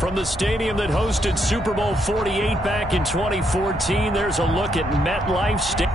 From the stadium that hosted Super Bowl 48 back in 2014, there's a look at MetLife Stadium.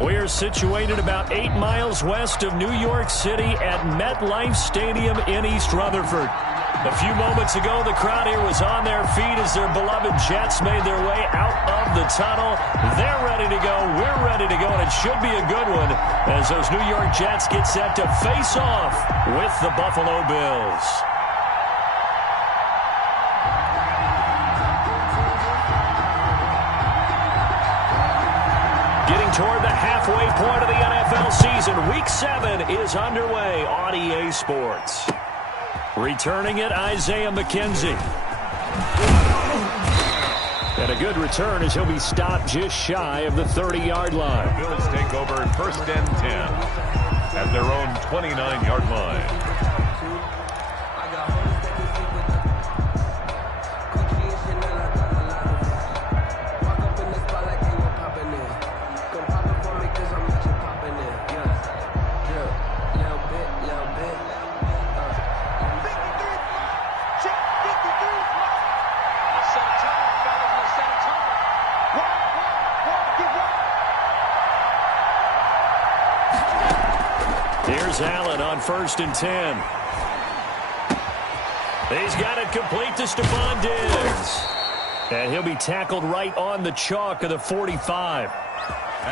We are situated about 8 miles west of New York City at MetLife Stadium in East Rutherford. A few moments ago, the crowd here was on their feet as their beloved Jets made their way out of the tunnel. They're ready to go. We're ready to go, and it should be a good one as those New York Jets get set to face off with the Buffalo Bills. Getting toward the halfway point of the NFL season, Week 7 is underway on EA Sports. Returning it, Isaiah McKenzie. And a good return as he'll be stopped just shy of the 30-yard line. The Bills take over first and 10 at their own 29-yard line. Here's Allen on first and 10. He's got it complete to Stephon Diggs. And he'll be tackled right on the chalk of the 45.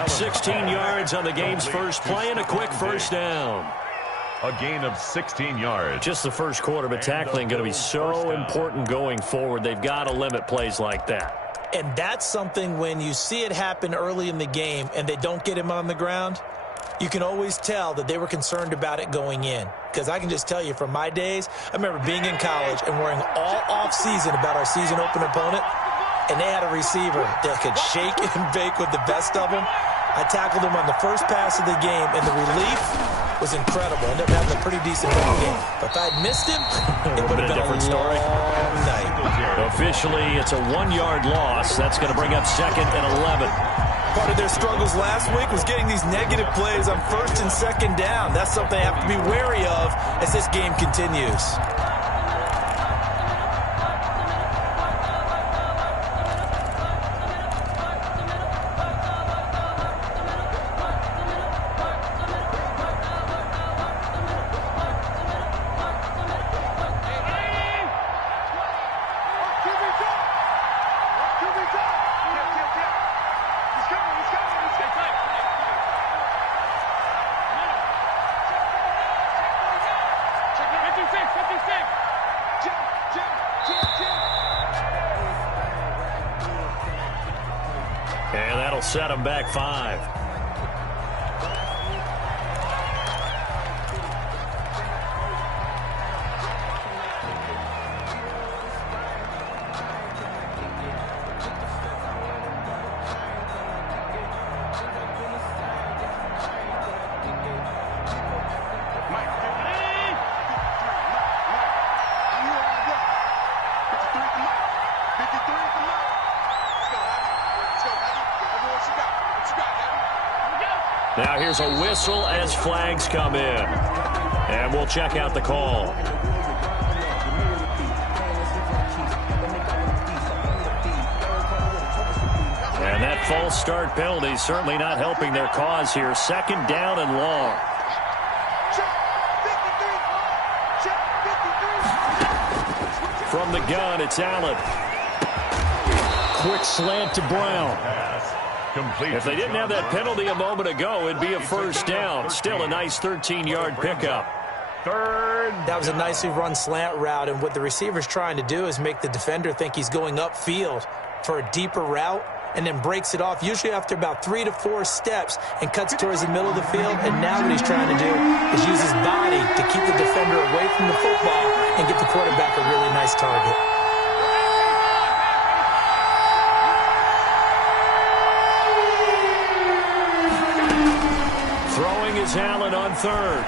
16 yards on the game's first play and a quick first down. A gain of 16 yards. Just the first quarter, but tackling going to be so important going forward. They've got to limit plays like that. And that's something when you see it happen early in the game and they don't get him on the ground, you can always tell that they were concerned about it going in. Because I can just tell you from my days, I remember being in college and worrying all off-season about our season open opponent, and they had a receiver that could shake and bake with the best of them. I tackled him on the first pass of the game, and the relief was incredible. Ended up having a pretty decent ball game. But if I'd missed him, it would have been a different story. Night. Officially, it's a 1-yard loss. That's going to bring up second and 11. Part of their struggles last week was getting these negative plays on first and second down. That's something they have to be wary of as this game continues. And that'll set them back 5. Now here's a whistle as flags come in. And we'll check out the call. And that false start penalty certainly not helping their cause here. Second down and long. From the gun, it's Allen. Quick slant to Brown. If they didn't have that penalty a moment ago, it'd be a first down. Still a nice 13-yard pickup. Third. That was a nicely run slant route, and what the receiver's trying to do is make the defender think he's going upfield for a deeper route, and then breaks it off, usually after about 3 to 4 steps, and cuts towards the middle of the field. And now what he's trying to do is use his body to keep the defender away from the football and get the quarterback a really nice target. Throwing is Allen on third.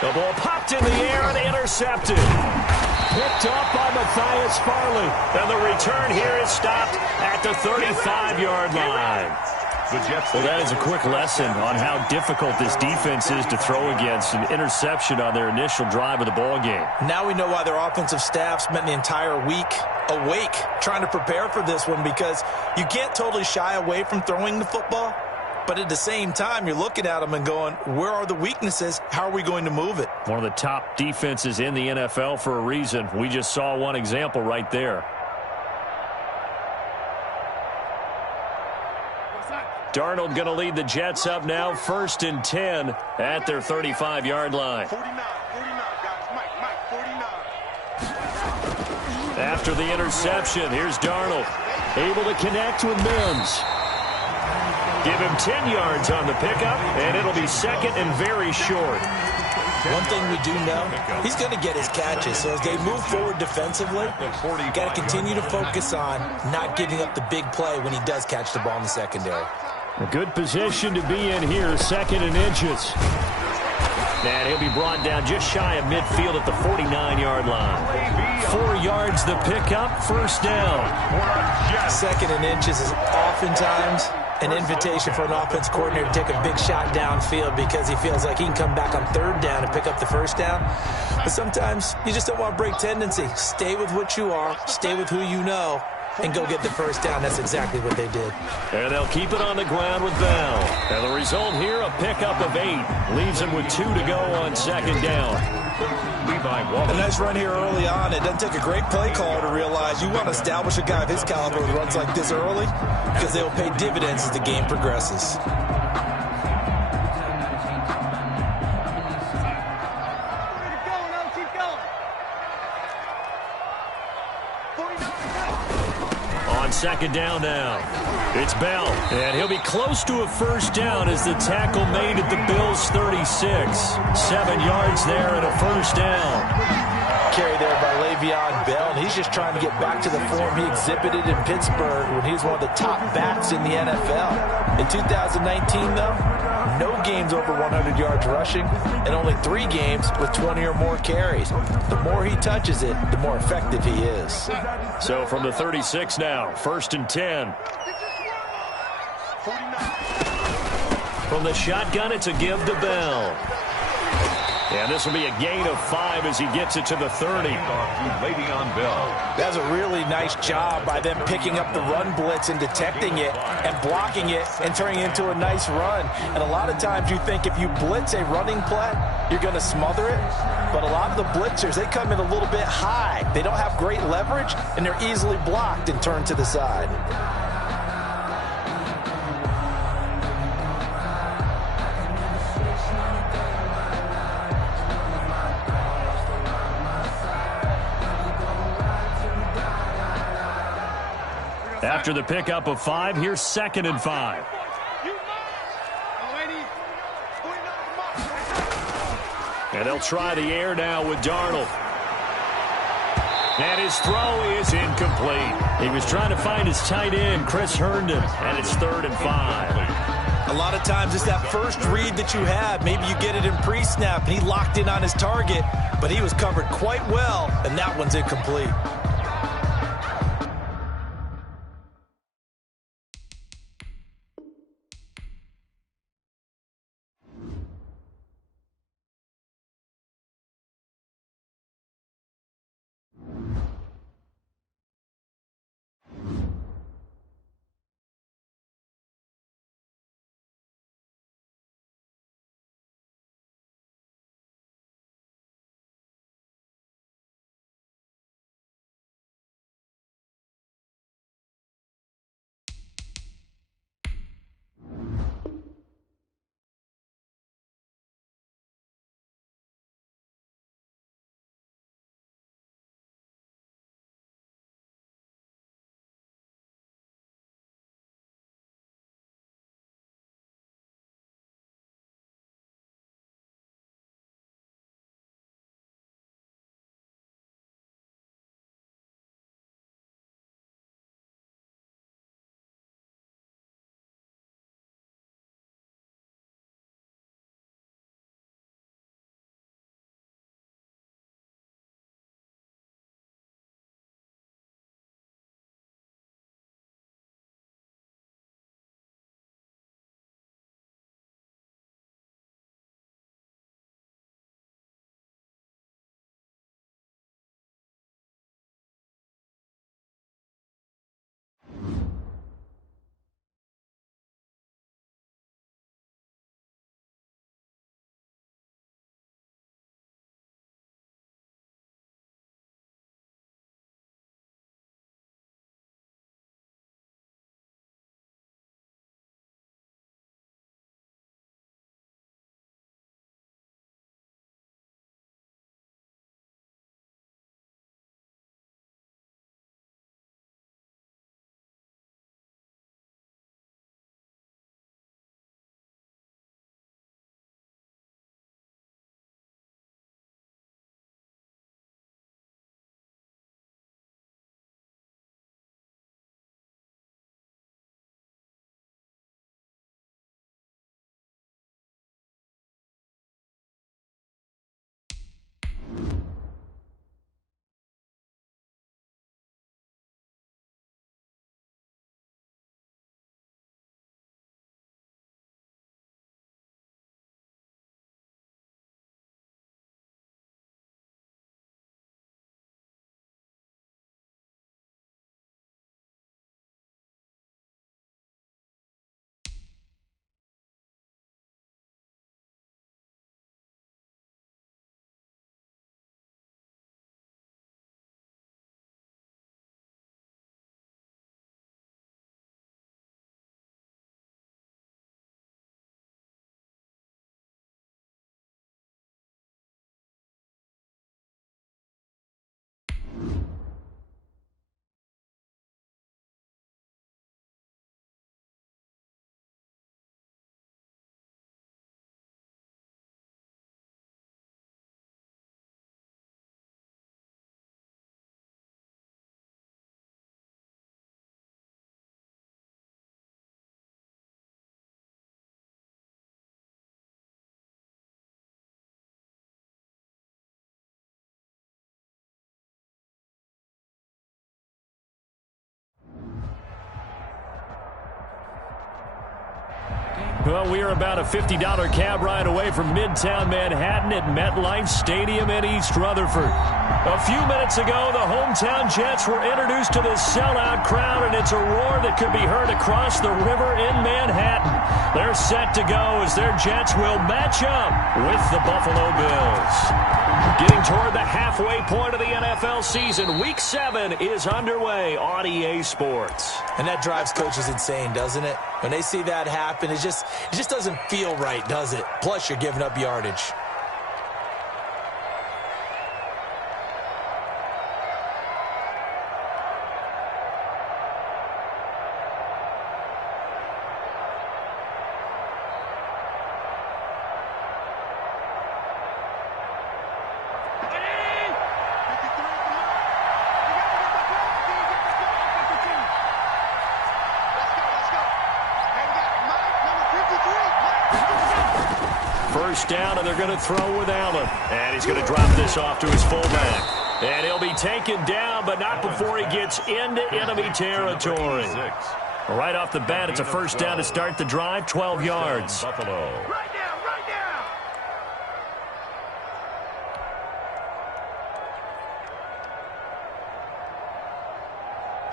The ball popped in the air and intercepted. Picked up by Matthias Farley. And the return here is stopped at the 35-yard line. Well, that is a quick lesson on how difficult this defense is to throw against. An interception on their initial drive of the ball game. Now we know why their offensive staff spent the entire week awake trying to prepare for this one, because you can't totally shy away from throwing the football. But at the same time, you're looking at them and going, where are the weaknesses? How are we going to move it? One of the top defenses in the NFL for a reason. We just saw one example right there. Darnold going to lead the Jets up now, 1st and 10 at their 35-yard line. 49, guys. Mike, 49. After the interception, here's Darnold, able to connect with Mims. Give him 10 yards on the pickup, and it'll be second and very short. One thing we do know, he's going to get his catches. So as they move forward defensively, got to continue to focus on not giving up the big play when he does catch the ball in the secondary. A good position to be in here, 2nd and inches. And he'll be brought down just shy of midfield at the 49-yard line. 4 yards the pickup, 1st down. 2nd and inches is oftentimes an invitation for an offense coordinator to take a big shot downfield because he feels like he can come back on 3rd down and pick up the 1st down. But sometimes you just don't want to break tendency. Stay with what you are, stay with who you know, and go get the 1st down. That's exactly what they did. And they'll keep it on the ground with Bell. And the result here, a pickup of 8. Leaves him with 2 to go on 2nd down. A nice run here early on. It doesn't take a great play caller to realize you want to establish a guy of his caliber who runs like this early, because they will pay dividends as the game progresses. On 2nd down now, it's Bell, and he'll be close to a 1st down as the tackle made at the Bills' 36. 7 yards there and a 1st down. Carry there by Le'Veon Bell, and he's just trying to get back to the form he exhibited in Pittsburgh when he was one of the top backs in the NFL. In 2019, though, no games over 100 yards rushing, and only 3 games with 20 or more carries. The more he touches it, the more effective he is. So from the 36 now, 1st and 10. From the shotgun, it's a give to Bell. And this will be a gain of 5 as he gets it to the 30. Le'Veon Bell. That's a really nice job by them picking up the run blitz and detecting it and blocking it and turning it into a nice run. And a lot of times you think if you blitz a running play, you're going to smother it. But a lot of the blitzers, they come in a little bit high. They don't have great leverage, and they're easily blocked and turned to the side. After the pickup of 5, here's 2nd and 5. And they'll try the air now with Darnold. And his throw is incomplete. He was trying to find his tight end, Chris Herndon, and it's 3rd and 5. A lot of times it's that first read that you have. Maybe you get it in pre-snap, and he locked in on his target, but he was covered quite well, and that one's incomplete. Well, we are about a $50 cab ride away from Midtown Manhattan at MetLife Stadium in East Rutherford. A few minutes ago, the hometown Jets were introduced to this sellout crowd, and it's a roar that could be heard across the river in Manhattan. They're set to go as their Jets will match up with the Buffalo Bills. Getting toward the halfway point of the NFL season, Week 7 is underway on EA Sports. And that drives coaches insane, doesn't it? When they see that happen, it just doesn't feel right, does it? Plus, you're giving up yardage. First down, and they're going to throw with Allen. And he's going to drop this off to his fullback. And he'll be taken down, but not before he gets into enemy territory. Right off the bat, it's a first down to start the drive, 12 yards. Buffalo. Right now, right now.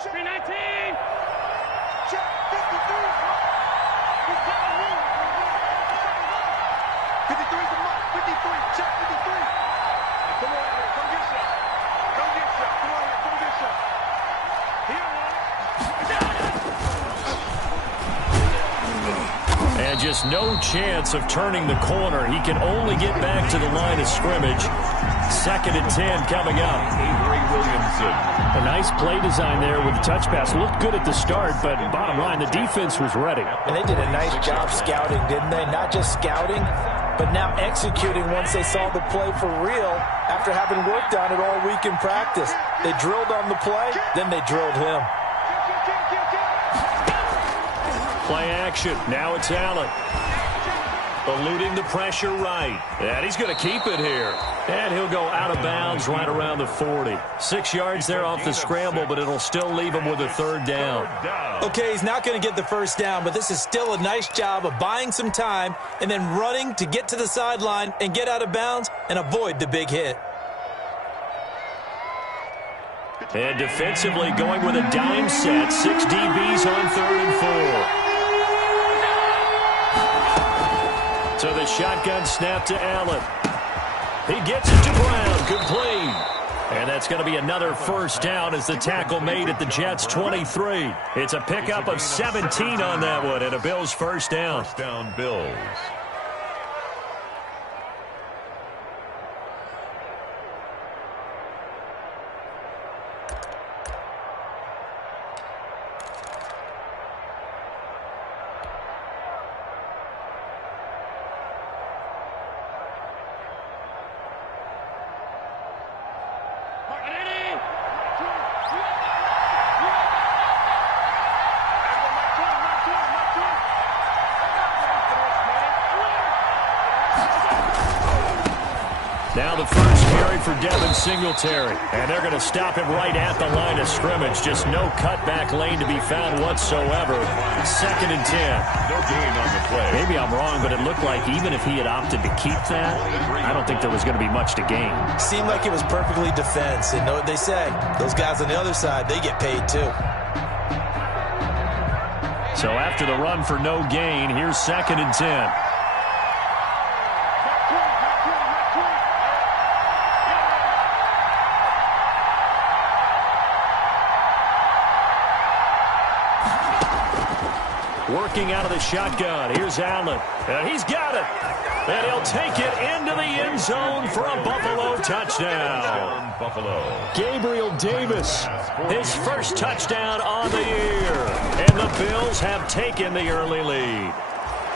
Check 19. Check 53. 53 is the mark. 53. Check 53. Come on here. Come get some. Come get some. Come on here. Come get some. Here, And just no chance of turning the corner. He can only get back to the line of scrimmage. 2nd and 10 coming up. Avery Williamson. A nice play design there with the touch pass. Looked good at the start, but bottom line, the defense was ready. And they did a nice job scouting, didn't they? Not just scouting, but now executing once they saw the play for real after having worked on it all week in practice. They drilled on the play, then they drilled him. Play action. Now it's Allen. Eluding the pressure right. And he's going to keep it here. And he'll go out of bounds right around the 40. 6 yards there off the scramble, but it'll still leave him with a third down. Okay, he's not going to get the first down, but this is still a nice job of buying some time and then running to get to the sideline and get out of bounds and avoid the big hit. And defensively going with a dime set. 6 DBs on 3rd and 4. So the shotgun snap to Allen. He gets it to Brown. Complete. And that's going to be another first down as the tackle made at the Jets' 23. It's a pickup of 17 on that one and a Bills first down. First down, Bills. Now the first carry for Devin Singletary. And they're going to stop him right at the line of scrimmage. Just no cutback lane to be found whatsoever. 2nd and 10. No gain on the play. Maybe I'm wrong, but it looked like even if he had opted to keep that, I don't think there was going to be much to gain. Seemed like it was perfectly defense. And know what they say? Those guys on the other side, they get paid too. So after the run for no gain, here's 2nd and 10. Working out of the shotgun. Here's Allen. And he's got it. And he'll take it into the end zone for a Buffalo touchdown. Buffalo. Gabriel Davis, his first touchdown on the year. And the Bills have taken the early lead.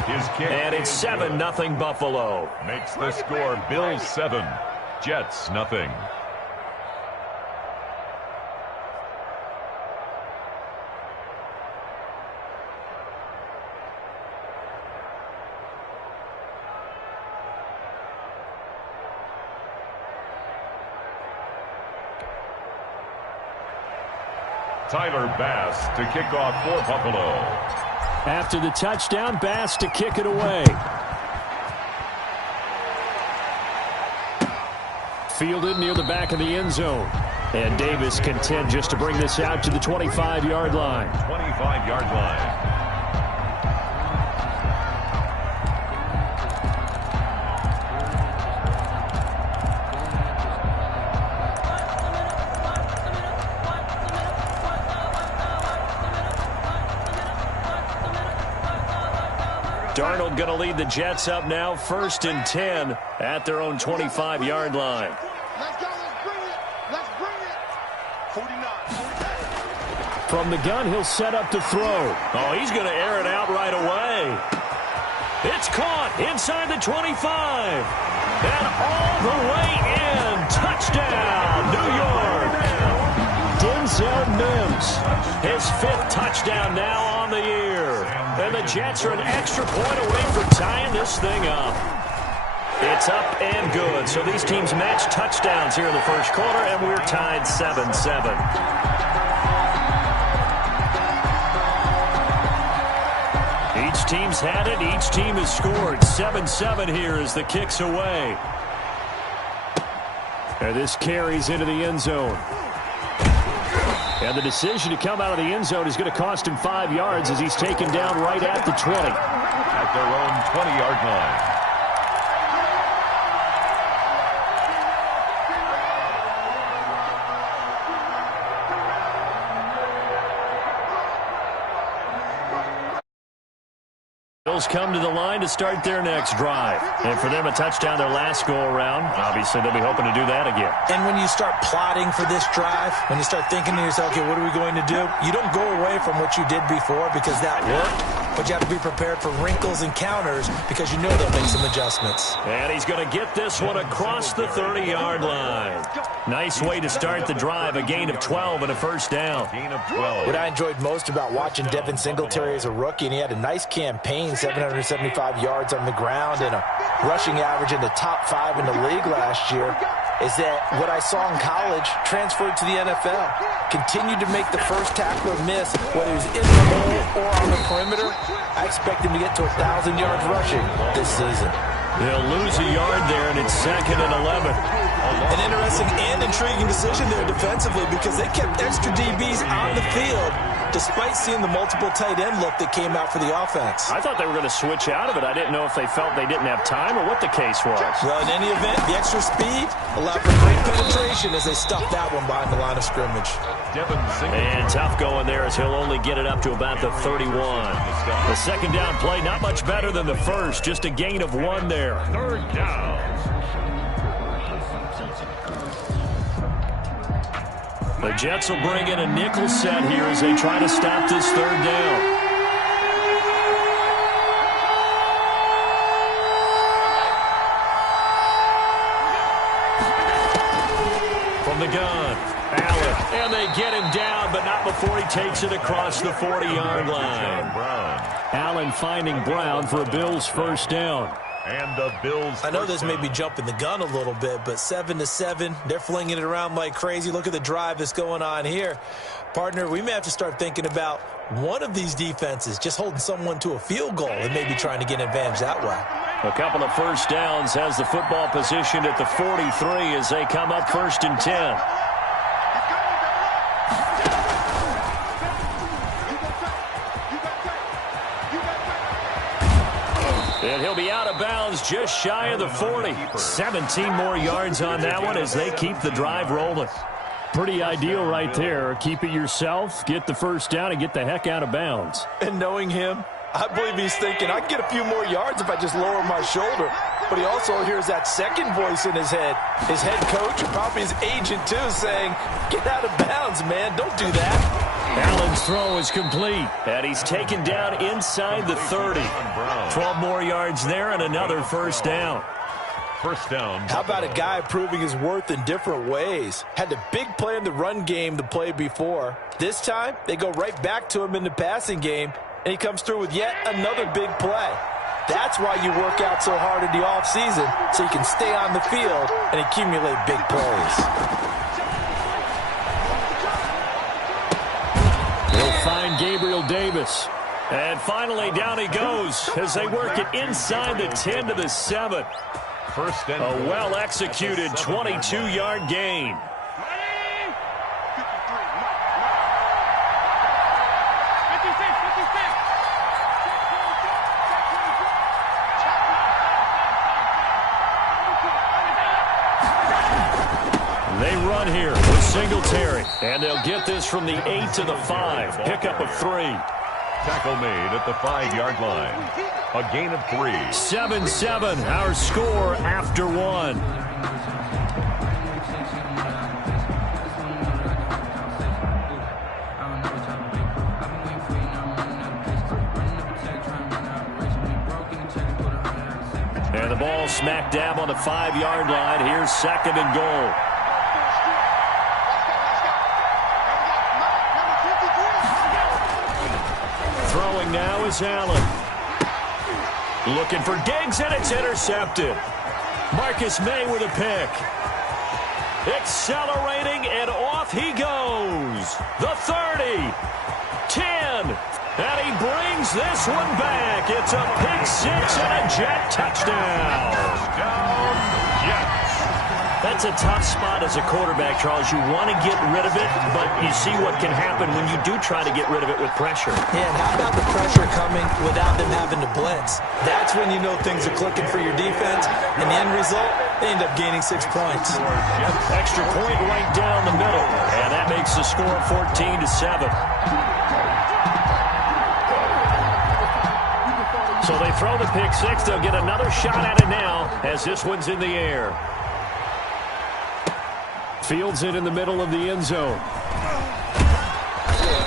His kick And it's 7-0 Buffalo. makes the score Bills 7, Jets nothing. Tyler Bass to kick off for Buffalo. After the touchdown, Bass to kick it away. Fielded near the back of the end zone. And Davis content just to bring this out to the 25-yard line. 25-yard line. Darnold going to lead the Jets up now, 1st and 10 at their own 25-yard line. Let's go. Let's bring it. Let's bring it. 49. From the gun, he'll set up to throw. Oh, he's going to air it out right away. It's caught inside the 25. And all the way in. Touchdown, New York. Denzel Mims, his 5th touchdown now on the year. And the Jets are an extra point away from tying this thing up. It's up and good. So these teams match touchdowns here in the first quarter, and we're tied 7-7. Each team's had it. Each team has scored. 7-7 here as the kick's away. And this carries into the end zone. And the decision to come out of the end zone is going to cost him 5 yards as he's taken down right at the 20. At their own 20-yard line. Bills come to the line to start their next drive. And for them, a touchdown their last go-around. Obviously, they'll be hoping to do that again. And when you start plotting for this drive, when you start thinking to yourself, okay, what are we going to do? You don't go away from what you did before because that worked. But you have to be prepared for wrinkles and counters because you know they'll make some adjustments. And he's going to get this one across the 30-yard line. Nice way to start the drive, a gain of 12 and a first down. Gain of 12. What I enjoyed most about watching Devin Singletary as a rookie, and he had a nice campaign, 775 yards on the ground and a rushing average in the top 5 in the league last year, is that what I saw in college transferred to the NFL. Continued to make the first tackler miss, whether he was in the hole or on the perimeter. I expect him to get to 1,000 yards rushing this season. They'll lose a yard there, and it's 2nd and 11. An interesting and intriguing decision there defensively because they kept extra DBs on the field despite seeing the multiple tight end look that came out for the offense. I thought they were going to switch out of it. I didn't know if they felt they didn't have time or what the case was. Well, in any event, the extra speed allowed for great penetration as they stuffed that one behind the line of scrimmage. And tough going there as he'll only get it up to about the 31. The second down play, not much better than the first, just a gain of 1 there. 3rd down. The Jets will bring in a nickel set here as they try to stop this 3rd down. From the gun, Allen, and they get him down, but not before he takes it across the 40-yard line. Allen finding Brown for a Bills first down. And the Bills. I know this may be jumping the gun a little bit, but 7-7, they're flinging it around like crazy. Look at the drive that's going on here. Partner, we may have to start thinking about one of these defenses just holding someone to a field goal and maybe trying to get an advantage that way. A couple of first downs has the football positioned at the 43 as they come up 1st and 10. And he'll be out of bounds just shy of the 40. 17 more yards on that one as they keep the drive rolling. Pretty ideal right there. Keep it yourself, get the first down, and get the heck out of bounds. And knowing him, I believe he's thinking, I can get a few more yards if I just lower my shoulder. But he also hears that second voice in his head. His head coach, or probably his agent too, saying, get out of bounds, man. Don't do that. Allen's throw is complete, and he's taken down inside the 30. 12 more yards there and another first down. First down. How about a guy proving his worth in different ways? Had the big play in the run game the play before. This time, they go right back to him in the passing game, and he comes through with yet another big play. That's why you work out so hard in the offseason, so you can stay on the field and accumulate big plays. They'll find Gabriel Davis. And finally, down he goes as they work it inside the 10 to the 7. First and A well-executed 22-yard gain. They run here with Singletary, and they'll get this from the 8 to the 5. Pickup of 3. Tackle made at the 5-yard line. A gain of 3. 7-7, our score after 1. And the ball smack dab on the 5-yard line. Here's 2nd and goal. Throwing now is Allen. Looking for Diggs, and it's intercepted. Marcus May with a pick. Accelerating, and off he goes. The 30. 10. And he brings this one back. It's a pick 6 and a Jet touchdown. Touchdown, Jets. That's a tough spot as a quarterback, Charles. You want to get rid of it, but you see what can happen when you do try to get rid of it with pressure. Yeah, and how about the pressure coming without them having to blitz? That's when you know things are clicking for your defense. And the end result, they end up gaining 6 points. Extra point right down the middle. And that makes the score 14-7. So they throw the pick 6. They'll get another shot at it now as this one's in the air. Fields it in the middle of the end zone.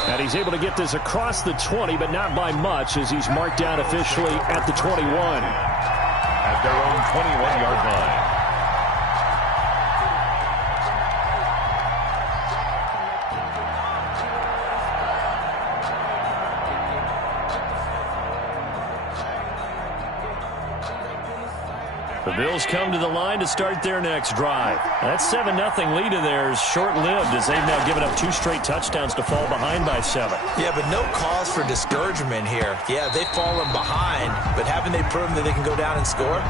And he's able to get this across the 20, but not by much as he's marked down officially at the 21. At their own 21-yard line. The Bills come to the line to start their next drive. That 7-0 lead of theirs short-lived as they've now given up 2 straight touchdowns to fall behind by 7. Yeah, but no cause for discouragement here. Yeah, they've fallen behind, but haven't they proven that they can go down and score?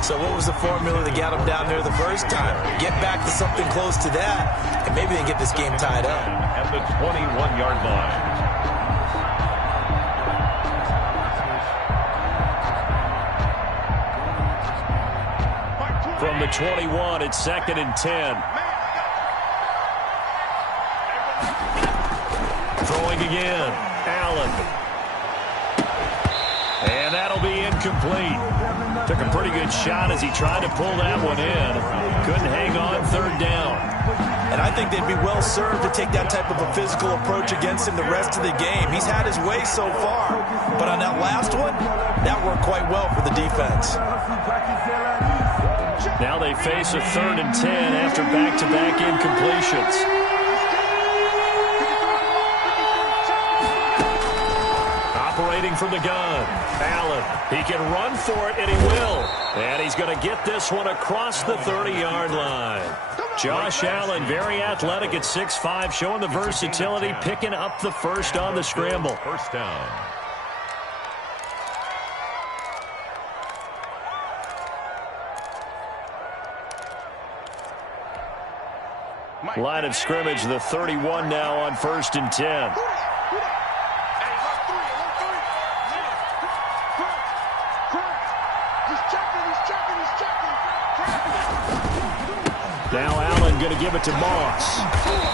So what was the formula that got them down there the first time? Get back to something close to that, and maybe they get this game tied up. At the 21-yard line. From the 21, it's 2nd and 10. Throwing again. Allen. And that'll be incomplete. Took a pretty good shot as he tried to pull that one in. Couldn't hang on 3rd down. And I think they'd be well served to take that type of a physical approach against him the rest of the game. He's had his way so far. But on that last one, that worked quite well for the defense. Now they face a 3rd and 10 after back-to-back incompletions. Operating from the gun. Allen, he can run for it, and he will. And he's going to get this one across the 30-yard line. Josh Allen, very athletic at 6'5", showing the versatility, picking up the first on the scramble. First down. Line of scrimmage, the 31 now on 1st and 10. Now Allen going to give it to Moss.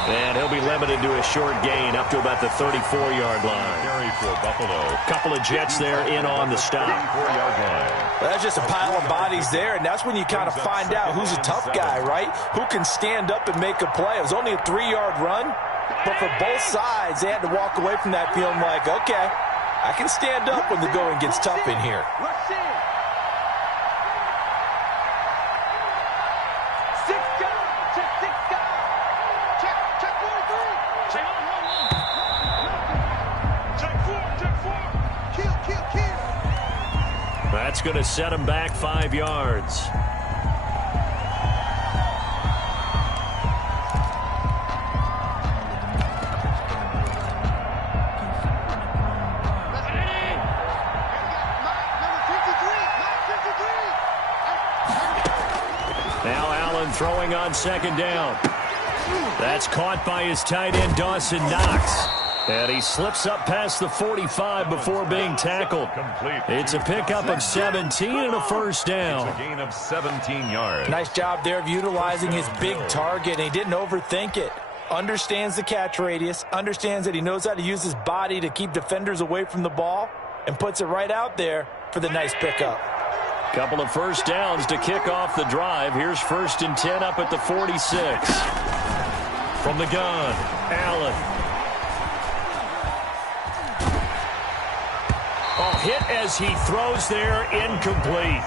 And he'll be limited to a short gain up to about the 34-yard line. Carry for Buffalo. Couple of Jets there in on the stop. 34-yard line. Well, that's just a pile of bodies there, and that's when you kind of find out who's a tough guy, right? Who can stand up and make a play. It was only a 3-yard run, but for both sides, they had to walk away from that feeling like, okay, I can stand up when the going gets tough in here. That's going to set him back 5 yards. throwing on second down. That's caught by his tight end, Dawson Knox. And he slips up past the 45 before being tackled. It's a pickup of 17 and a first down. It's a gain of 17 yards. Nice job there of utilizing his big target, and he didn't overthink it. Understands the catch radius, understands that he knows how to use his body to keep defenders away from the ball, and puts it right out there for the nice pickup. Couple of first downs to kick off the drive. Here's 1st and 10 up at the 46. From the gun, Allen. Hit as he throws there, incomplete.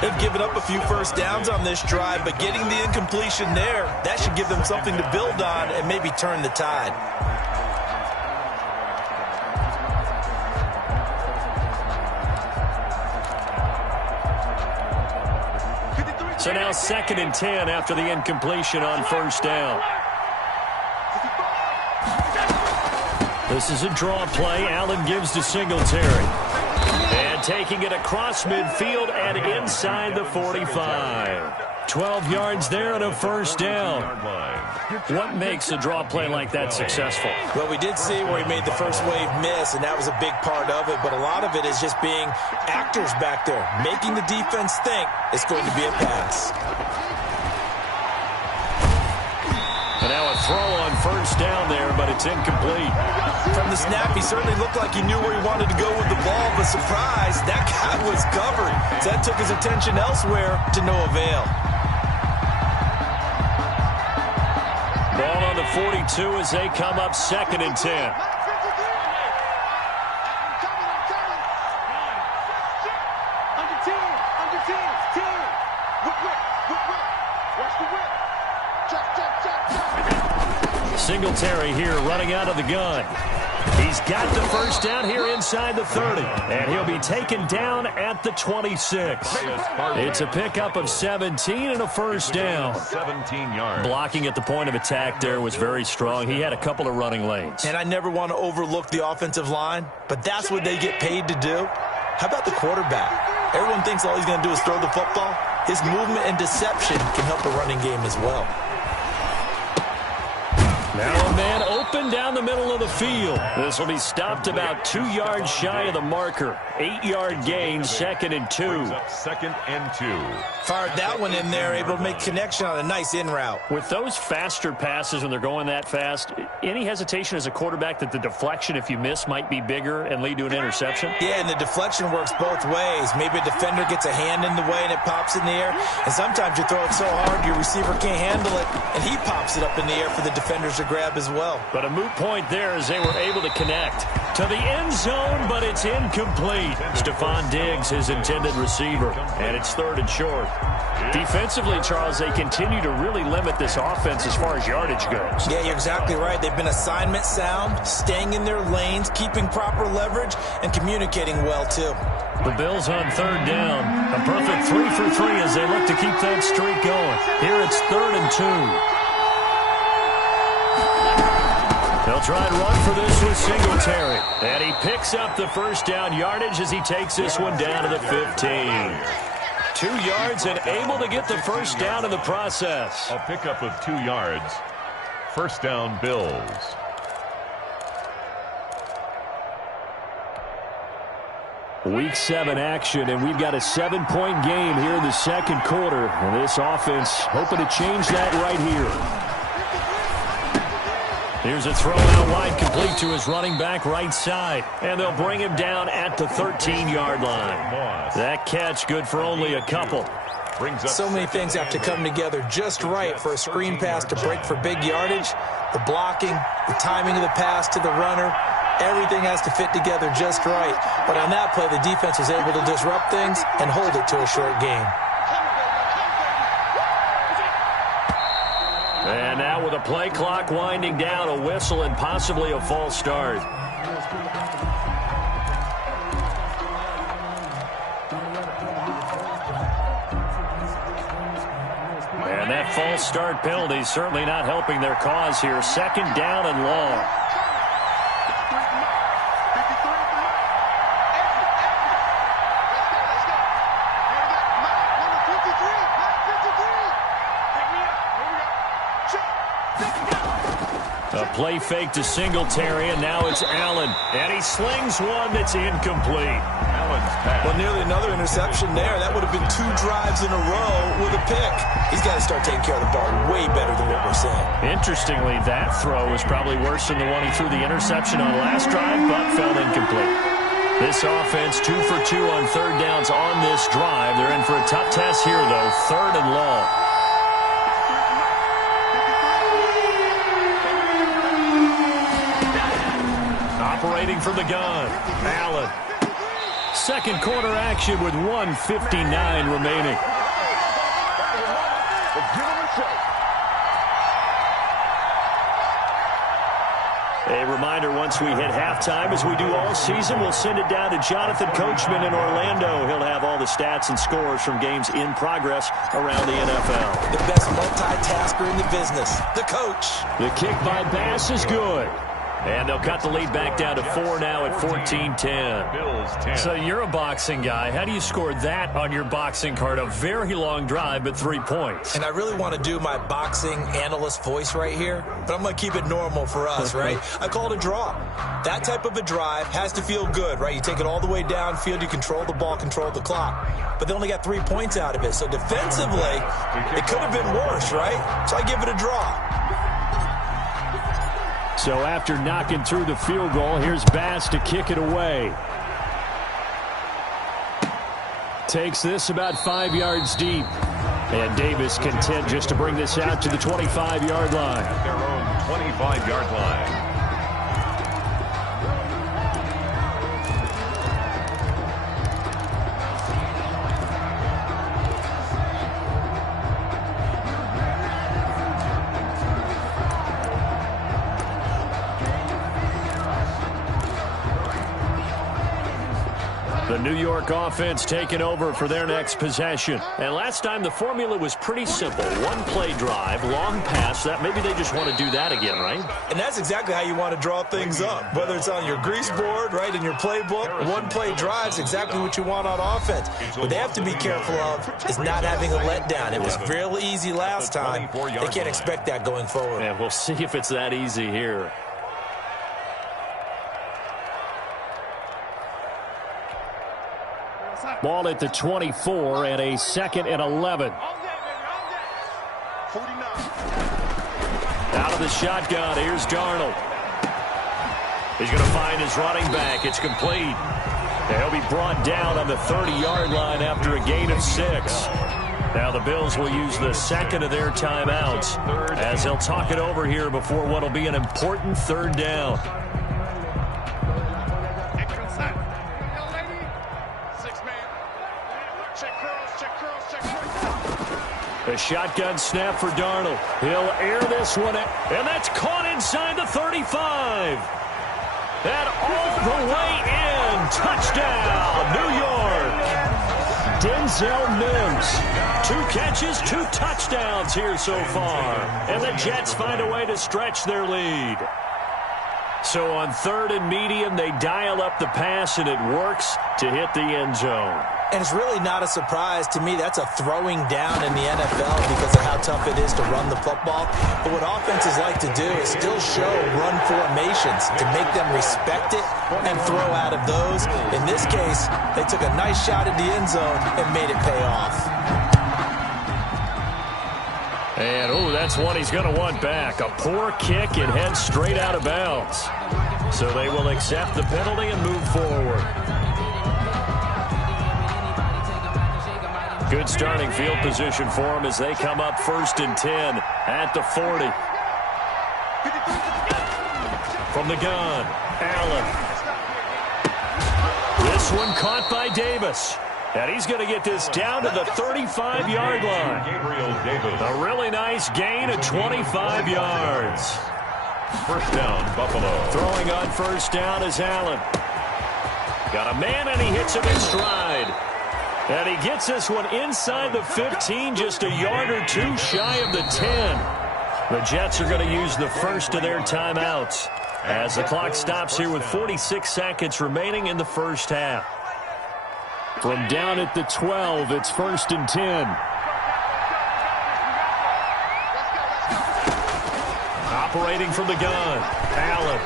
They've given up a few first downs on this drive, but getting the incompletion there, that should give them something to build on and maybe turn the tide. So now 2nd and 10 after the incompletion on first down. This is a draw play. Allen gives to Singletary. And taking it across midfield and inside the 45. 12 yards there and a first down. What makes a draw play like that successful? Well, we did see where he made the first wave miss, and that was a big part of it. But a lot of it is just being actors back there, making the defense think it's going to be a pass. And now a throw on first down there, but it's incomplete. From the snap, he certainly looked like he knew where he wanted to go with the ball, but surprise, that guy was covered. So that took his attention elsewhere to no avail. Ball on the 42 as they come up 2nd and 10. Singletary here running out of the gun. He's got the first down here inside the 30. And he'll be taken down at the 26. It's a pickup of 17 and a first down. 17 yards. Blocking at the point of attack there was very strong. He had a couple of running lanes. And I never want to overlook the offensive line, but that's what they get paid to do. How about the quarterback? Everyone thinks all he's going to do is throw the football. His movement and deception can help the running game as well. Now a man open down the middle of the field. This will be stopped about 2 yards shy of the marker. 8-yard gain, 2nd and 2. 2nd and 2. Fired that one in there, able to make connection on a nice in route. With those faster passes when they're going that fast, any hesitation as a quarterback that the deflection, if you miss, might be bigger and lead to an interception? Yeah, and the deflection works both ways. Maybe a defender gets a hand in the way and it pops in the air. And sometimes you throw it so hard your receiver can't handle it, and he pops it up in the air for the defenders to grab as well. But a moot point there as they were able to connect to the end zone, but it's incomplete. Stephon Diggs, his intended receiver, and it's 3rd and short. Defensively, Charles, they continue to really limit this offense as far as yardage goes. Yeah, you're exactly right. They've been assignment sound, staying in their lanes, keeping proper leverage, and communicating well, too. The Bills on 3rd down. A perfect 3 for 3 as they look to keep that streak going. Here it's 3rd and 2. They'll try and run for this with Singletary. And he picks up the first down yardage as he takes this one down to the 15. 2 yards and able to get the first down in the process. A pickup of 2 yards. First down, Bills. Week 7 action, and we've got a 7-point game here in the second quarter. And this offense hoping to change that right here. Here's a throw out wide, complete to his running back right side. And they'll bring him down at the 13-yard line. That catch good for only a couple. So many things have to come together just right for a screen pass to break for big yardage. The blocking, the timing of the pass to the runner, everything has to fit together just right. But on that play, the defense was able to disrupt things and hold it to a short game. And now with a play clock winding down, a whistle and possibly a false start. And that false start penalty is certainly not helping their cause here. 2nd down and long. play fake to Singletary, and now it's Allen. And he slings one that's incomplete. Allen's pass. Well, nearly another interception there. That would have been 2 drives in a row with a pick. He's got to start taking care of the ball way better than what we're saying. Interestingly, that throw was probably worse than the one he threw the interception on last drive, but fell incomplete. This offense 2 for 2 on third downs on this drive. They're in for a tough test here, though. 3rd and long. Operating from the gun, Allen. Second quarter action with 1:59 remaining. A reminder, once we hit halftime, as we do all season, we'll send it down to Jonathan Coachman in Orlando. He'll have all the stats and scores from games in progress around the NFL. The best multitasker in the business, the coach. The kick by Bass is good. And they'll cut the lead back down to 4 now at 14-10. Bills 10. So you're a boxing guy. How do you score that on your boxing card? A very long drive, but 3 points. And I really want to do my boxing analyst voice right here, but I'm going to keep it normal for us, right? I call it a draw. That type of a drive has to feel good, right? You take it all the way downfield, you control the ball, control the clock. But they only got 3 points out of it. So defensively, it could have been worse, right? So I give it a draw. So after knocking through the field goal, here's Bass to kick it away. Takes this about 5 yards deep. And Davis content just to bring this out to the 25-yard line. At their own 25-yard line. The New York offense taking over for their next possession. And last time the formula was pretty simple. 1 play drive, long pass. That maybe they just want to do that again, right? And that's exactly how you want to draw things up. Whether it's on your grease board, right, in your playbook, 1 play drive is exactly what you want on offense. What they have to be careful of is not having a letdown. It was real easy last time. They can't expect that going forward. And we'll see if it's that easy here. Ball at the 24 and a 2nd and 11. Out of the shotgun, here's Darnold. He's going to find his running back. It's complete. And he'll be brought down on the 30-yard line after a gain of 6. Now the Bills will use the 2nd of their timeouts as they'll talk it over here before what will be an important 3rd down. A shotgun snap for Darnold. He'll air this one, and that's caught inside the 35. That all the way in. Touchdown, New York. Denzel Mims. 2 catches, 2 touchdowns here so far. And the Jets find a way to stretch their lead. So on 3rd and medium, they dial up the pass, and it works to hit the end zone. And it's really not a surprise to me. That's a throwing down in the NFL because of how tough it is to run the football. But what offenses like to do is still show run formations to make them respect it and throw out of those. In this case, they took a nice shot at the end zone and made it pay off. And, oh, that's one he's going to want back. A poor kick and heads straight out of bounds. So they will accept the penalty and move forward. Good starting field position for them as they come up 1st and 10 at the 40. From the gun, Allen. This one caught by Davis. And he's going to get this down to the 35-yard line. Gabriel Davis. A really nice gain of 25 yards. 1st down, Buffalo. Throwing on 1st down is Allen. Got a man, and he hits him in stride. And he gets this one inside the 15, just a yard or 2 shy of the 10. The Jets are going to use the 1st of their timeouts as the clock stops here with 46 seconds remaining in the 1st half. From down at the 12, it's 1st and 10. operating from the gun. Allen.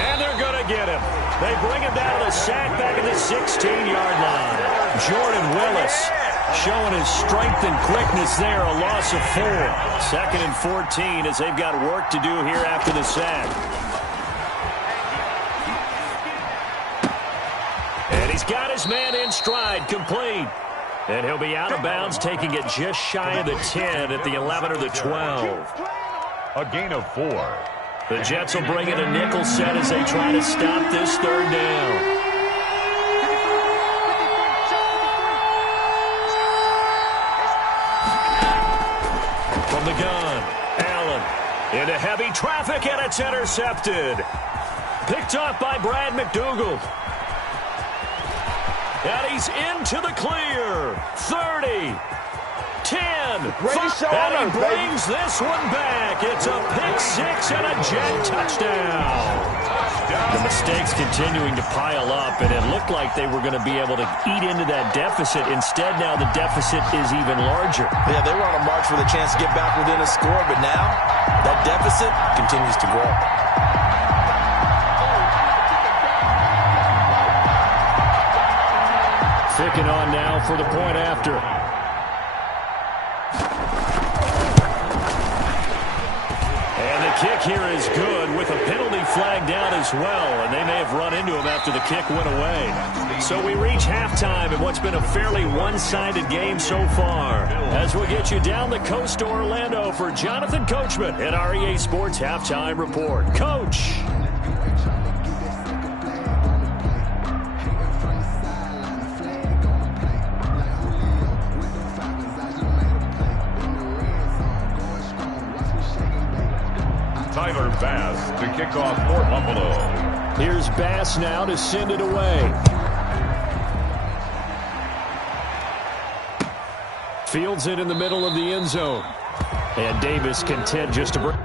And they're going to get him. They bring him down to the sack back at the 16-yard line. Jordan Willis showing his strength and quickness there, a loss of 4. 2nd and 14 as they've got work to do here after the sack. And he's got his man in stride, complete. And he'll be out of bounds, taking it just shy of the 10 at the 11 or the 12. A gain of 4. The Jets will bring in a nickel set as they try to stop this 3rd down. From the gun, Allen into heavy traffic, and it's intercepted. Picked off by Brad McDougald. And he's into the clear. 30, 10, and he brings this one back. It's a pick 6 and a Jet touchdown. The mistakes continuing to pile up, and it looked like they were going to be able to eat into that deficit. Instead, now the deficit is even larger. Yeah, they were on a march for the chance to get back within a score, but now that deficit continues to grow. Kicking on now for the point after. And the kick here is good with a penalty flag down as well. And they may have run into him after the kick went away. So we reach halftime in what's been a fairly one-sided game so far. As we get you down the coast to Orlando for Jonathan Coachman at REA Sports Halftime Report. Coach. Bass to kick off for Buffalo. Here's Bass now to send it away. Fields it in the middle of the end zone. And Davis content just to bring.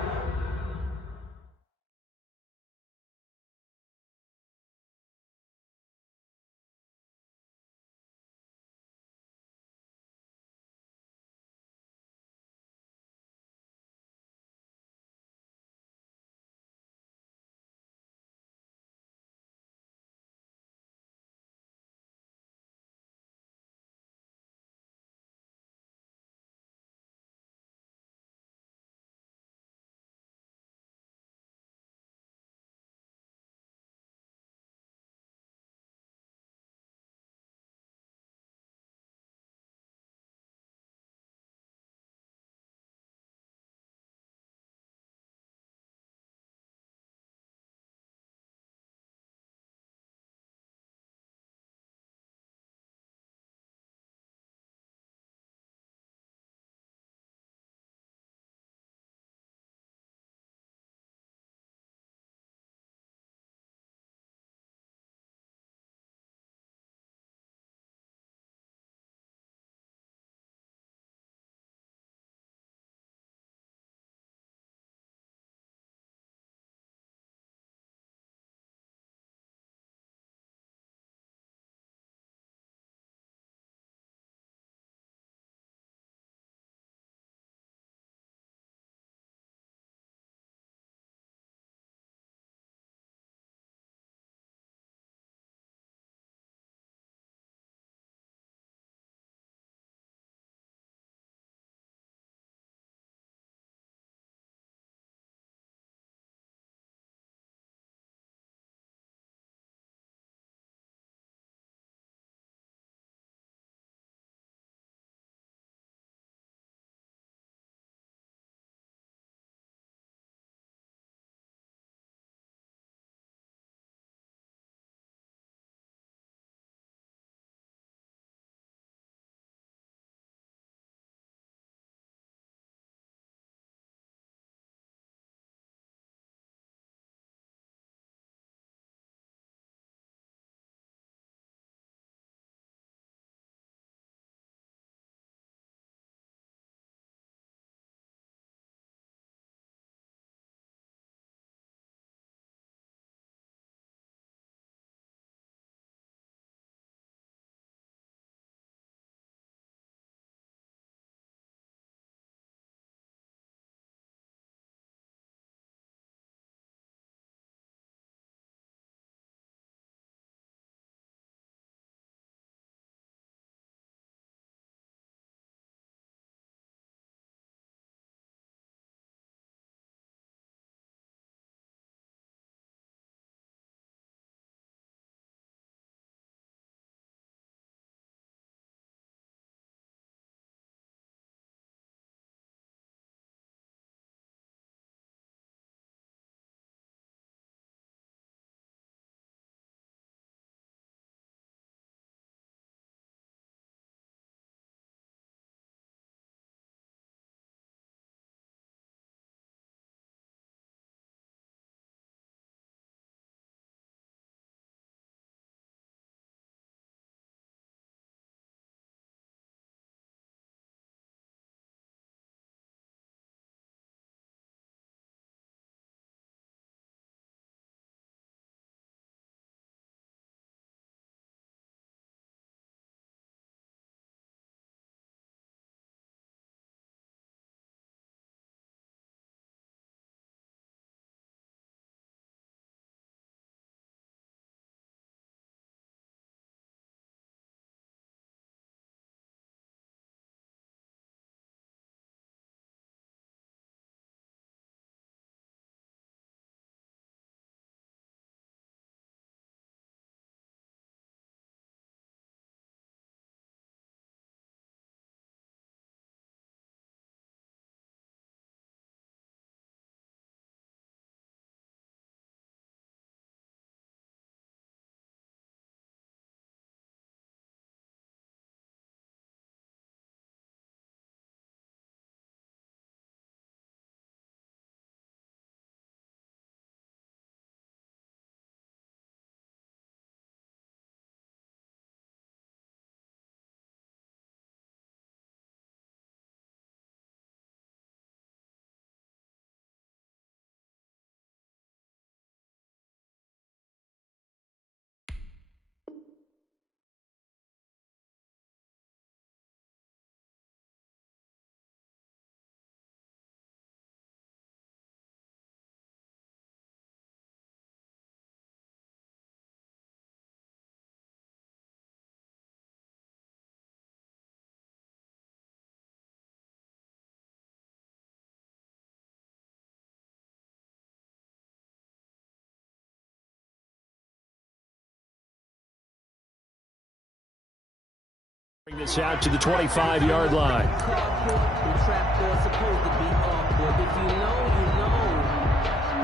Bring this out to the 25-yard line.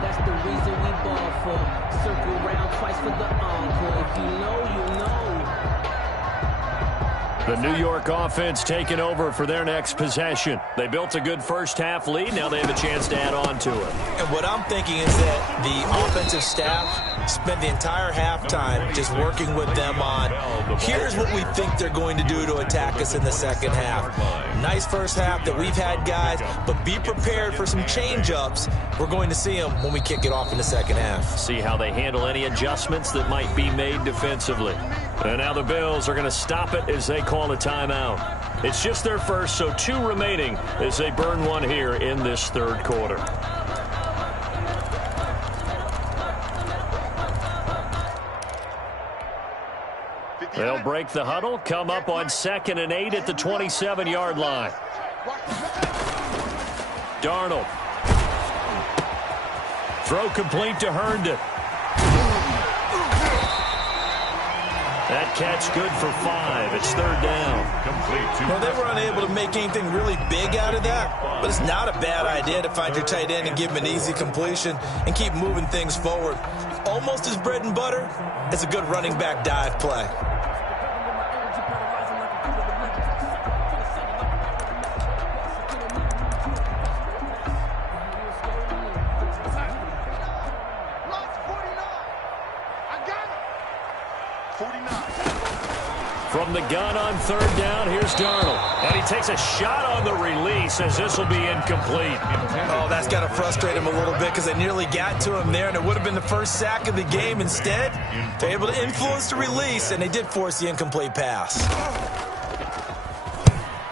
That's the reason we ball for. Circle round twice for the encore. If you know, you know. The New York offense taking over for their next possession. They built a good first-half lead. Now they have a chance to add on to it. And what I'm thinking is that the offensive staff spent the entire halftime just working with them on, here's what we think they're going to do to attack us in the second half. Nice first half that we've had, guys, but be prepared for some change-ups. We're going to see them when we kick it off in the second half. See how they handle any adjustments that might be made defensively. And now the Bills are going to stop it as they call a timeout. It's just their first, so 2 remaining as they burn one here in this third quarter. They'll break the huddle, come up on 2nd and 8 at the 27-yard line. Darnold. Throw complete to Herndon. That catch good for 5. It's 3rd down. Well, they were unable to make anything really big out of that, but it's not a bad idea to find your tight end and give him an easy completion and keep moving things forward. Almost as bread and butter as a good running back dive play. From the gun on 3rd down, here's Darnold. And he takes a shot on the release as this will be incomplete. Oh, that's got to frustrate him a little bit because they nearly got to him there, and it would have been the first sack of the game. Instead, they're able to influence the release, and they did force the incomplete pass.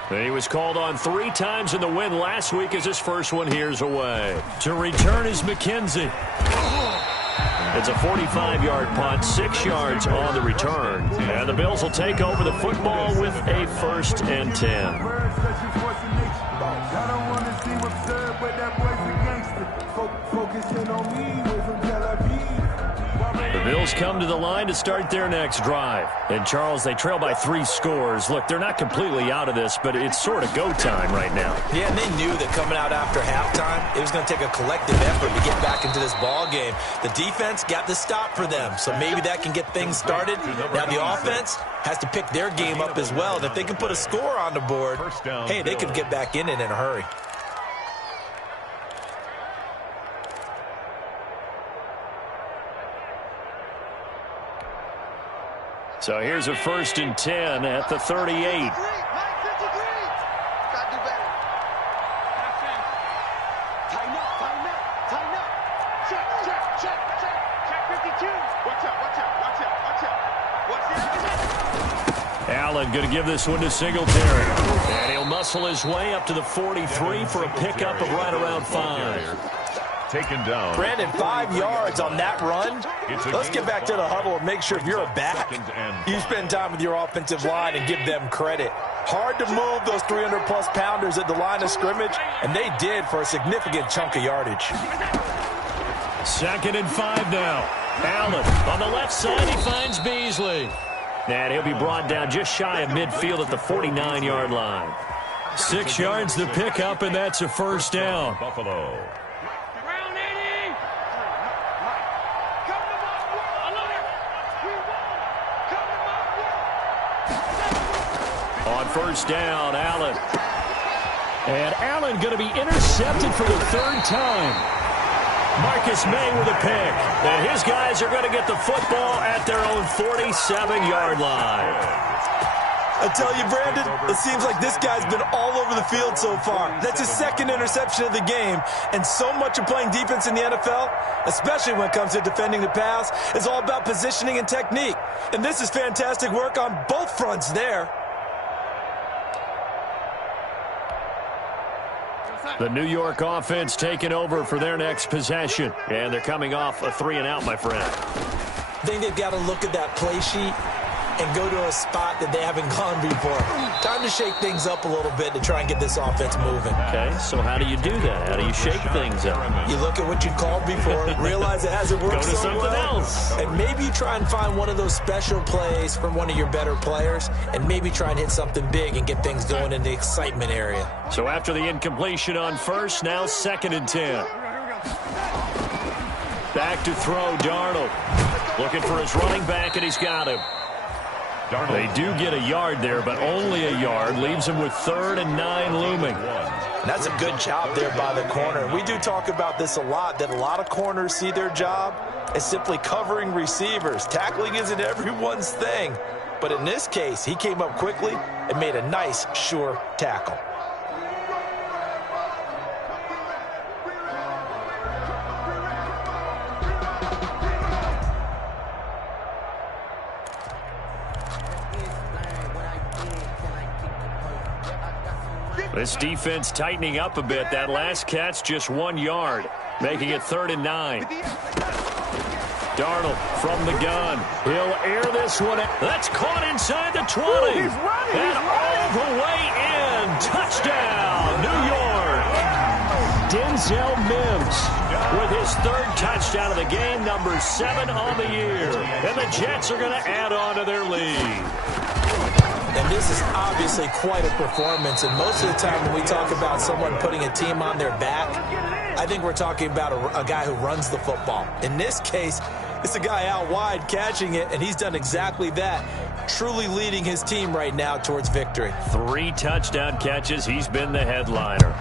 He was called on 3 times in the win last week as his first one here's away. To return is McKenzie. It's a 45-yard punt, 6 yards on the return. And the Bills will take over the football with a 1st and 10. The Bills come to the line to start their next drive. And, Charles, they trail by 3 scores. Look, they're not completely out of this, but it's sort of go time right now. Yeah, and they knew that coming out after halftime, it was going to take a collective effort to get back into this ball game. The defense got the stop for them, so maybe that can get things started. Now the offense has to pick their game up as well. And if they can put a score on the board, hey, they could get back in it in a hurry. So here's a 1st and 10 at the 38. Allen going to give this one to Singletary. And he'll muscle his way up to the 43 for a pickup of right around 5. Taken down. Brandon, 5 yards on that run. Let's get back to the huddle and make sure if you're a back, you spend time with your offensive line and give them credit. Hard to move those 300-plus pounders at the line of scrimmage, and they did for a significant chunk of yardage. 2nd and 5 now. Allen on the left side, he finds Beasley. And he'll be brought down just shy of midfield at the 49-yard line. 6 yards to pick up, and that's a 1st down. Buffalo. On 1st down, Allen. And Allen going to be intercepted for the 3rd time. Marcus May with a pick. And his guys are going to get the football at their own 47-yard line. I tell you, Brandon, it seems like this guy's been all over the field so far. That's his 2nd interception of the game. And so much of playing defense in the NFL, especially when it comes to defending the pass, is all about positioning and technique. And this is fantastic work on both fronts there. The New York offense taking over for their next possession. And they're coming off a 3-and-out, my friend. I think they've got to look at that play sheet and go to a spot that they haven't gone before. Time to shake things up a little bit to try and get this offense moving. Okay, so how do you do that? How do you shake things up? You look at what you called before, realize it hasn't worked Go to so something well, else. and maybe you try and find one of those special plays from one of your better players, and maybe try and hit something big and get things going in the excitement area. So after the incompletion on first, now 2nd and 10. Back to throw, Darnold. Looking for his running back, and he's got him. They do get a yard there, but only a yard. Leaves him with 3rd and 9 looming. That's a good job there by the corner. We do talk about this a lot, that a lot of corners see their job as simply covering receivers. Tackling isn't everyone's thing. But in this case, he came up quickly and made a nice, sure tackle. This defense tightening up a bit. That last catch just 1 yard, making it 3rd and 9. Darnold from the gun. He'll air this one. That's caught inside the 20. And all the way in. Touchdown, New York. Denzel Mims with his 3rd touchdown of the game, number 7 on the year. And the Jets are going to add on to their lead. And this is obviously quite a performance. And most of the time when we talk about someone putting a team on their back, I think we're talking about a guy who runs the football. In this case, it's a guy out wide catching it, and he's done exactly that, truly leading his team right now towards victory. 3 touchdown catches. He's been the headliner.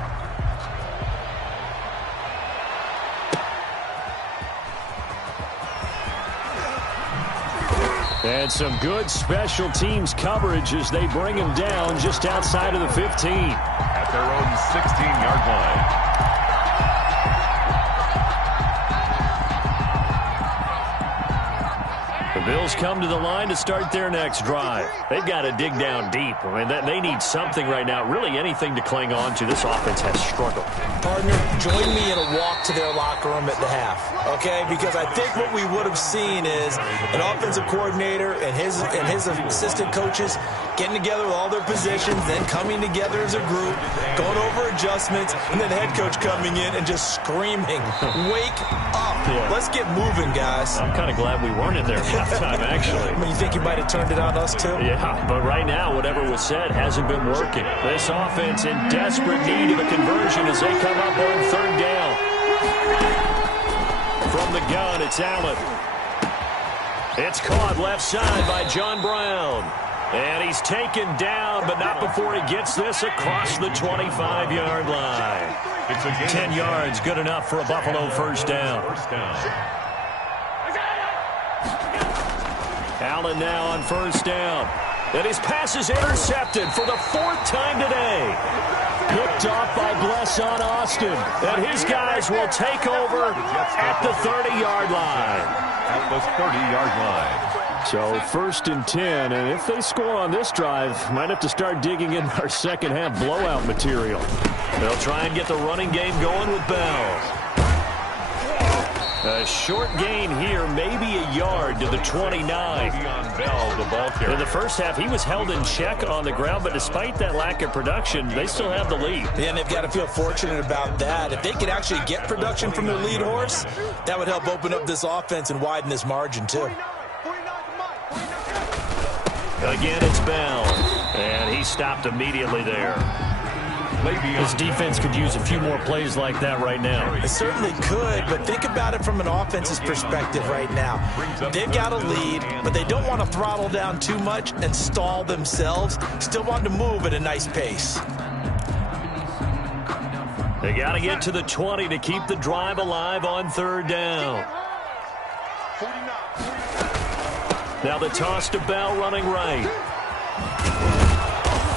And some good special teams coverage as they bring him down just outside of the 15. At their own 16-yard line. The Bills come to the line to start their next drive. They've got to dig down deep. I mean, they need something right now, really anything to cling on to. This offense has struggled. Partner, join me in a walk to their locker room at the half, okay? Because I think what we would have seen is an offensive coordinator and his assistant coaches getting together with all their positions, then coming together as a group, going over adjustments, and then the head coach coming in and just screaming, "Wake up. Let's get moving, guys." I'm kind of glad we weren't in there at halftime, actually. I mean, you think you might have turned it on us, too? Yeah, but right now, whatever was said hasn't been working. This offense in desperate need of a conversion as they come up on 3rd down. From the gun, it's Allen. It's caught left side by John Brown. And he's taken down, but not before he gets this across the 25-yard line. It's a 10 yards, good enough for a Buffalo first down. Allen now on first down. And his pass is intercepted for the 4th time today. Picked off by Blesson Austin. And his guys will take over at the 30-yard line. At the 30-yard line. So 1st and 10, and if they score on this drive, might have to start digging in our second half blowout material. They'll try and get the running game going with Bell. A short gain here, maybe a yard to the 29. Bell, the ball carrier. In the first half, he was held in check on the ground, but despite that lack of production, they still have the lead. Yeah, and they've got to feel fortunate about that. If they could actually get production from their lead horse, that would help open up this offense and widen this margin, too. Again, it's Bell, and he stopped immediately there. This defense could use a few more plays like that right now. It certainly could, but think about it from an offense's perspective right now. They've got a lead, but they don't want to throttle down too much and stall themselves. Still want to move at a nice pace. They got to get to the 20 to keep the drive alive on 3rd down. Now the toss to Bell running right.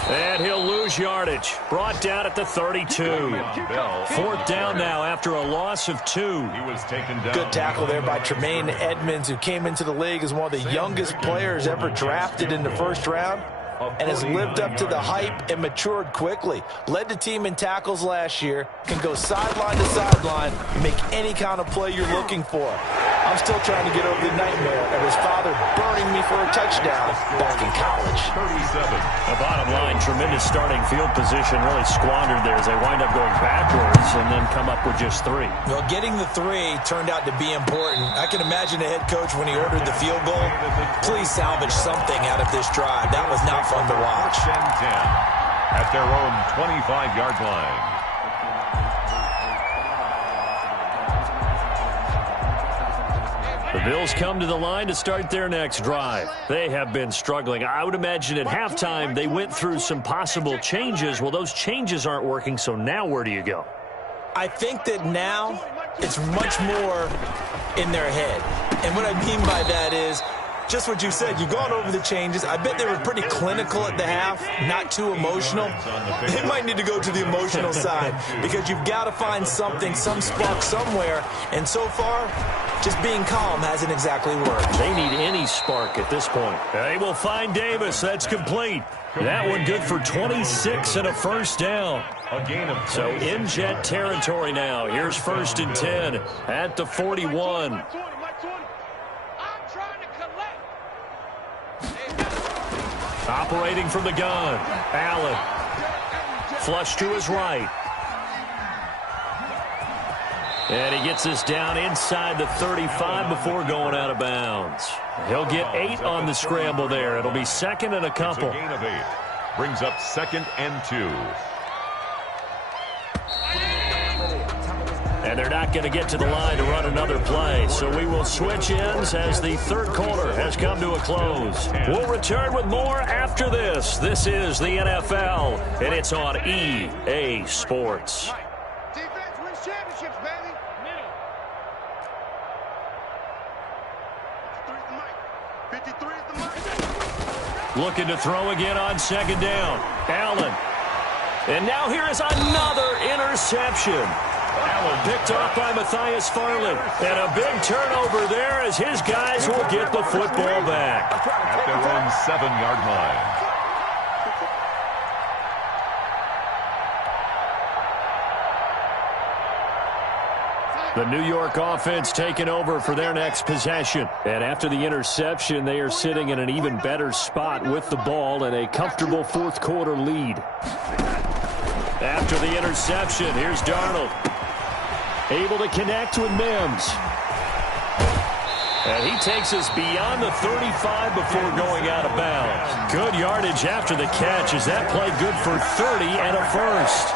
And he'll lose yardage. Brought down at the 32. 4th down now after a loss of 2. He was taken down. Good tackle there by Tremaine Edmonds, who came into the league as one of the youngest players ever drafted in the 1st round and has lived up to the hype and matured quickly. Led the team in tackles last year, can go sideline to sideline and make any kind of play you're looking for. I'm still trying to get over the nightmare of his father burning me for a touchdown back in college. 37. The bottom line, tremendous starting field position, really squandered there as they wind up going backwards and then come up with just 3. Well, getting the 3 turned out to be important. I can imagine the head coach when he ordered the field goal. Please salvage something out of this drive. That was not fun to watch. 10 at their own 25-yard line. The Bills come to the line to start their next drive. They have been struggling. I would imagine at halftime they went through some possible changes. Well, those changes aren't working, so now where do you go? I think that now it's much more in their head. And what I mean by that is just what you said. You've gone over the changes. I bet they were pretty clinical at the half, not too emotional. They might need to go to the emotional side because you've got to find something, some spark somewhere. And so far, just being calm hasn't exactly worked. They need any spark at this point. They will find Davis. That's complete. That one good for 26 and a first down. So in jet territory now. Here's 1st and 10 at the 41. Operating from the gun. Allen. Flush to his right. And he gets this down inside the 35 before going out of bounds. He'll get 8 on the scramble there. It'll be 2nd and a couple. It's a gain of 8. Brings up 2nd and 2. And they're not going to get to the line to run another play. So we will switch ends as the third quarter has come to a close. We'll return with more after this. This is the NFL, and it's on EA Sports. Defense wins championships, baby. 53 is the mic. Looking to throw again on 2nd down. Allen. And now here is another interception. Allen picked off by Matthias Farley. And a big turnover there as his guys will get the football back. At their own 7-yard line. The New York offense taking over for their next possession. And after the interception, they are sitting in an even better spot with the ball and a comfortable fourth quarter lead. After the interception, here's Darnold. Able to connect with Mims. And he takes us beyond the 35 before going out of bounds. Good yardage after the catch. Is that play good for 30 and a first?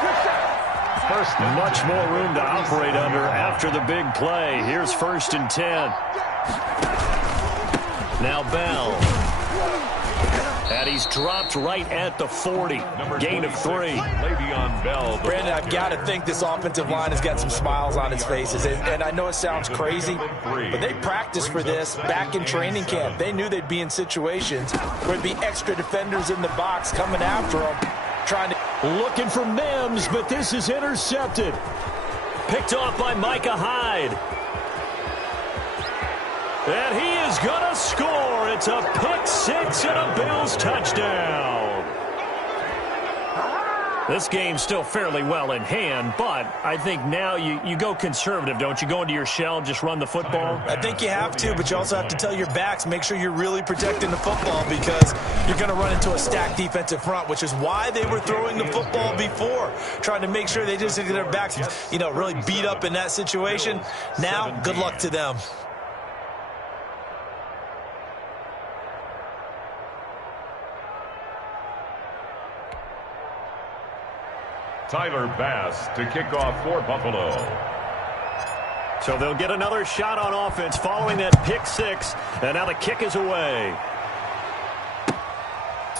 Much more room to operate under after the big play. Here's 1st and 10. Now Bell. And he's dropped right at the 40. Gain of 3. Le'Veon Bell. Brandon, I've got to think this offensive line has got some smiles on its faces. And I know it sounds crazy, but they practiced for this back in training camp. They knew they'd be in situations where there'd be extra defenders in the box coming after them, trying to... Looking for Mims, but this is intercepted. Picked off by Micah Hyde. And he is going to score. It's a pick 6 and a Bills touchdown. This game's still fairly well in hand, but I think now you go conservative, don't you? Go into your shell and just run the football? I think you have to, but you also have to tell your backs, make sure you're really protecting the football because you're going to run into a stacked defensive front, which is why they were throwing the football before, trying to make sure they just get their backs, really beat up in that situation. Now, good luck to them. Tyler Bass to kick off for Buffalo. So they'll get another shot on offense following that pick 6, and now the kick is away.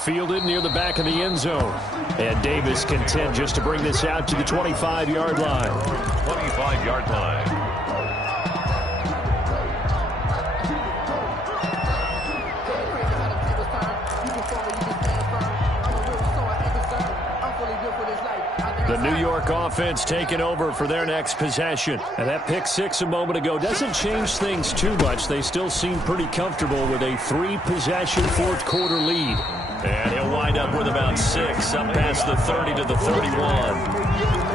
Fielded near the back of the end zone. And Davis content just to bring this out to the 25-yard line. 25-yard line. The New York offense taking over for their next possession. And that pick 6 a moment ago doesn't change things too much. They still seem pretty comfortable with a 3-possession fourth quarter lead. And he'll wind up with about 6 up past the 30 to the 31.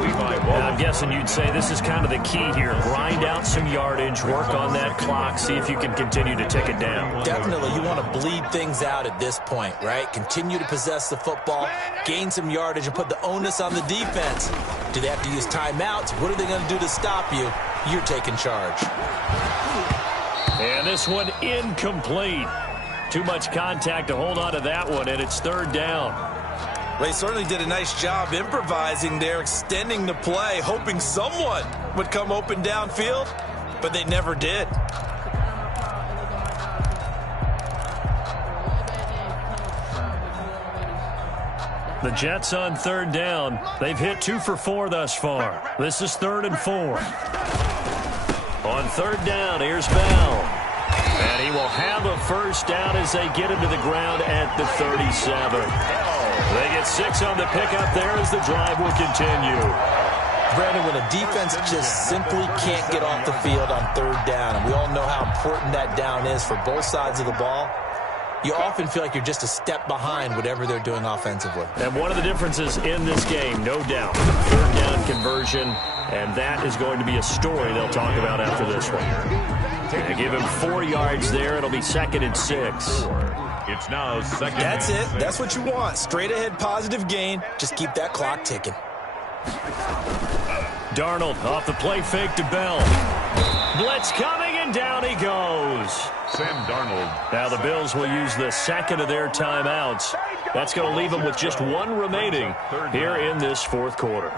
Levi I'm guessing you'd say this is kind of the key here. Grind out some yardage, work on that clock, see if you can continue to tick it down. Definitely, you want to bleed things out at this point, right? Continue to possess the football, gain some yardage, and put the onus on the defense. Do they have to use timeouts? What are they going to do to stop you? You're taking charge. And this one incomplete. Too much contact to hold on to that one, and it's third down. They certainly did a nice job improvising there, extending the play, hoping someone would come open downfield, but they never did. The Jets on third down. They've hit 2 for 4 thus far. This is 3rd and 4. On third down, here's Bell. And he will have a first down as they get him to the ground at the 37. They get 6 on the pickup there as the drive will continue. Brandon, when a defense just simply can't get off the field on third down, and we all know how important that down is for both sides of the ball, you often feel like you're just a step behind whatever they're doing offensively. And one of the differences in this game, no doubt, third down conversion, and that is going to be a story they'll talk about after this one. They give him 4 yards there. It'll be 2nd and 6. It's now 2nd. That's it. That's what you want. Straight ahead positive gain. Just keep that clock ticking. Darnold off the play fake to Bell. Blitz coming, and down he goes. Sam Darnold. Now the Bills will use the second of their timeouts. That's going to leave them with just 1 remaining here in this 4th quarter.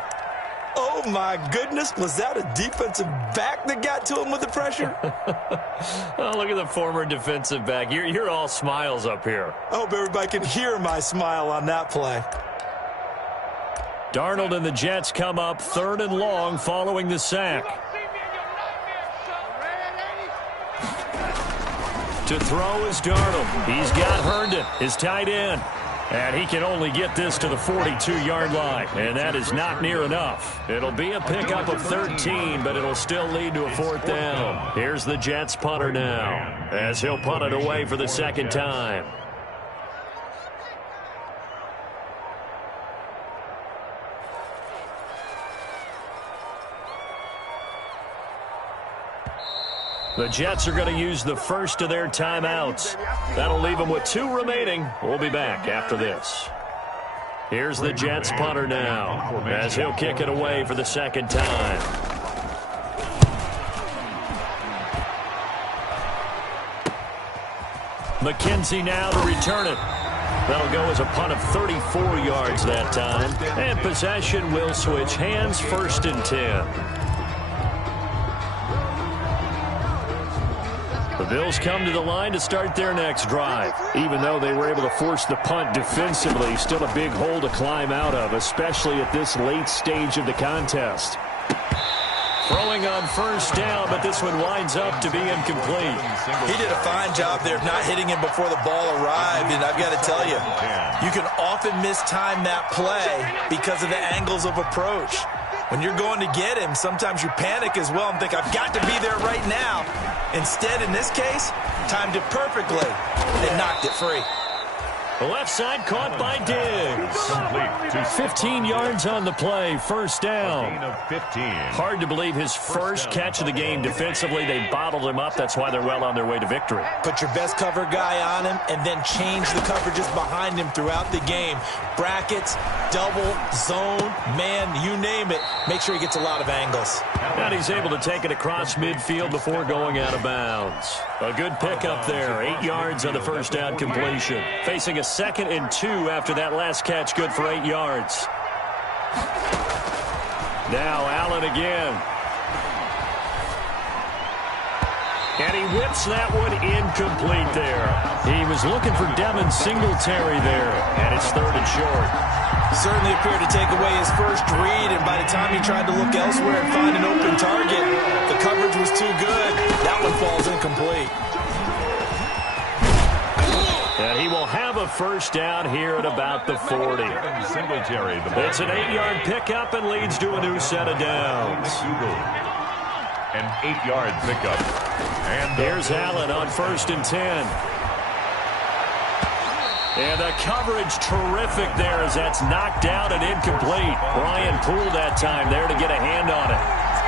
Oh, my goodness. Was that a defensive back that got to him with the pressure? Oh, look at the former defensive back. You're all smiles up here. I hope everybody can hear my smile on that play. Darnold and the Jets come up 3rd and long following the sack. To throw is Darnold. He's got Herndon, his tight end. And he can only get this to the 42-yard line, and that is not near enough. It'll be a pickup of 13, but it'll still lead to a 4th down. Here's the Jets punter now, as he'll punt it away for the 2nd time. The Jets are going to use the first of their timeouts. That'll leave them with 2 remaining. We'll be back after this. Here's the Jets punter now, as he'll kick it away for the 2nd time. McKenzie now to return it. That'll go as a punt of 34 yards that time. And possession will switch hands, 1st and 10. The Bills come to the line to start their next drive. Even though they were able to force the punt defensively, still a big hole to climb out of, especially at this late stage of the contest. Throwing on 1st down, but this one winds up to be incomplete. He did a fine job there of not hitting him before the ball arrived, and I've got to tell you, you can often mistime that play because of the angles of approach. When you're going to get him, sometimes you panic as well and think, I've got to be there right now. Instead, in this case, timed it perfectly and knocked it free. The left side caught by Diggs. 15 yards on the play, 1st down. Hard to believe his first catch of the game defensively. They bottled him up. That's why they're well on their way to victory. Put your best cover guy on him and then change the coverages behind him throughout the game. Brackets, double, zone, man, you name it. Make sure he gets a lot of angles. And he's able to take it across midfield before going out of bounds. A good pickup there. 8 yards on the 1st down completion. Facing a 2nd and 2 after that last catch. Good for 8 yards. Now Allen again. And he whips that one incomplete there. He was looking for Devin Singletary there. And it's 3rd and short. Certainly appeared to take away his first read, and by the time he tried to look elsewhere and find an open target, the coverage was too good. That one falls incomplete. And he will have a 1st down here at about the 40. It's an 8-yard pickup and leads to a new set of downs. An 8-yard pickup. And here's Allen on 1st and 10. And the coverage terrific there as that's knocked down and incomplete. Ryan Poole that time there to get a hand on it.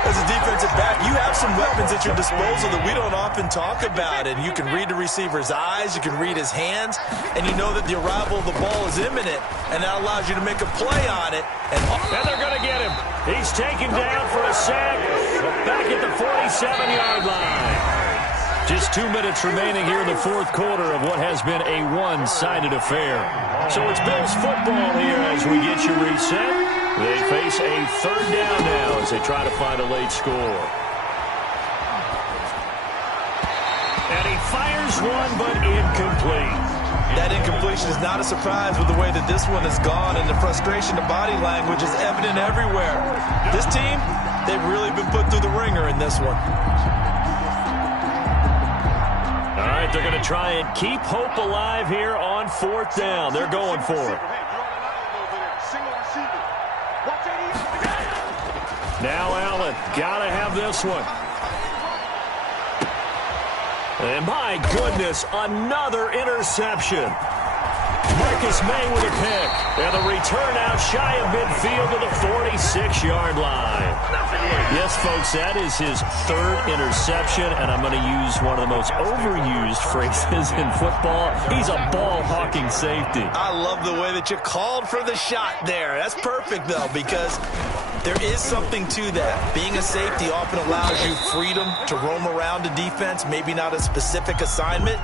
As a defensive back, you have some weapons at your disposal that we don't often talk about. And you can read the receiver's eyes, you can read his hands, and you know that the arrival of the ball is imminent, and that allows you to make a play on it. And they're going to get him. He's taken down for a sack back at the 47-yard line. Just 2 minutes remaining here in the fourth quarter of what has been a one-sided affair. So it's Bills football here as we get you reset. They face a third down now as they try to find a late score. And he fires one, but incomplete. That incompletion is not a surprise with the way that this one has gone, and the frustration, the body language is evident everywhere. This team, they've really been put through the ringer in this one. All right, they're going to try and keep hope alive here on fourth down. They're going for it. Now Allen, got to have this one. And my goodness, another interception. Marcus May with a pick. And the return out shy of midfield to the 46-yard line. Yes, folks, that is his third interception, and I'm going to use one of the most overused phrases in football. He's a ball-hawking safety. I love the way that you called for the shot there. That's perfect, though, because there is something to that. Being a safety often allows you freedom to roam around the defense, maybe not a specific assignment.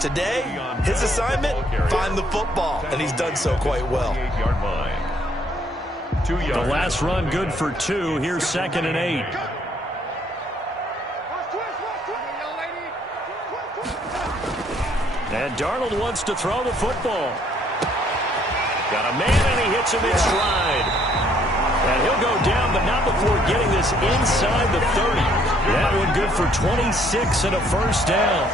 Today, his assignment, find the football, and he's done so quite well. The last run good for 2. Here's 2nd and 8. And Darnold wants to throw the football. Got a man, and he hits him in stride. And he'll go down, but not before getting this inside the 30. That one good for 26 and a first down.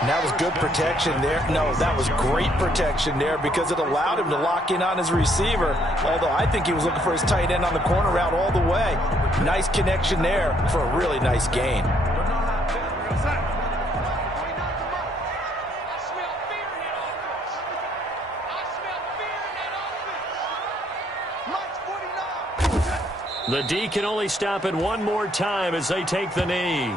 And that was good protection there. No, that was great protection there because it allowed him to lock in on his receiver. Although I think he was looking for his tight end on the corner route all the way. Nice connection there for a really nice gain. The D can only stop it one more time as they take the knee.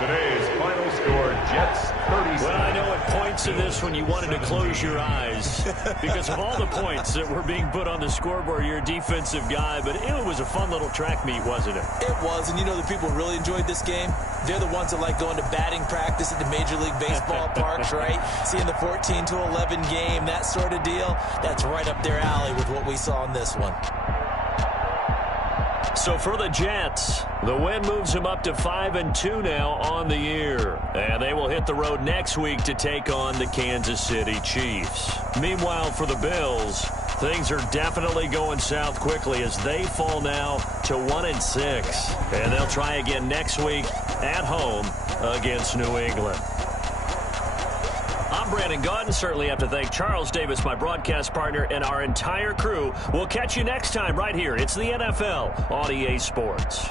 Today's final score, Jets 37. Well, I know at points in this when you wanted to close your eyes because of all the points that were being put on the scoreboard. You're a defensive guy, but it was a fun little track meet, wasn't it? It was, and you know the people really enjoyed this game? They're the ones that like going to batting practice at the Major League Baseball parks, right? Seeing the 14-11 game, that sort of deal. That's right up their alley with what we saw in this one. So for the Jets, the win moves them up to 5-2 now on the year. And they will hit the road next week to take on the Kansas City Chiefs. Meanwhile, for the Bills, things are definitely going south quickly as they fall now to 1-6. And they'll try again next week at home against New England. I'm Brandon Gaudin. Certainly have to thank Charles Davis, my broadcast partner, and our entire crew. We'll catch you next time right here. It's the NFL on EA Sports.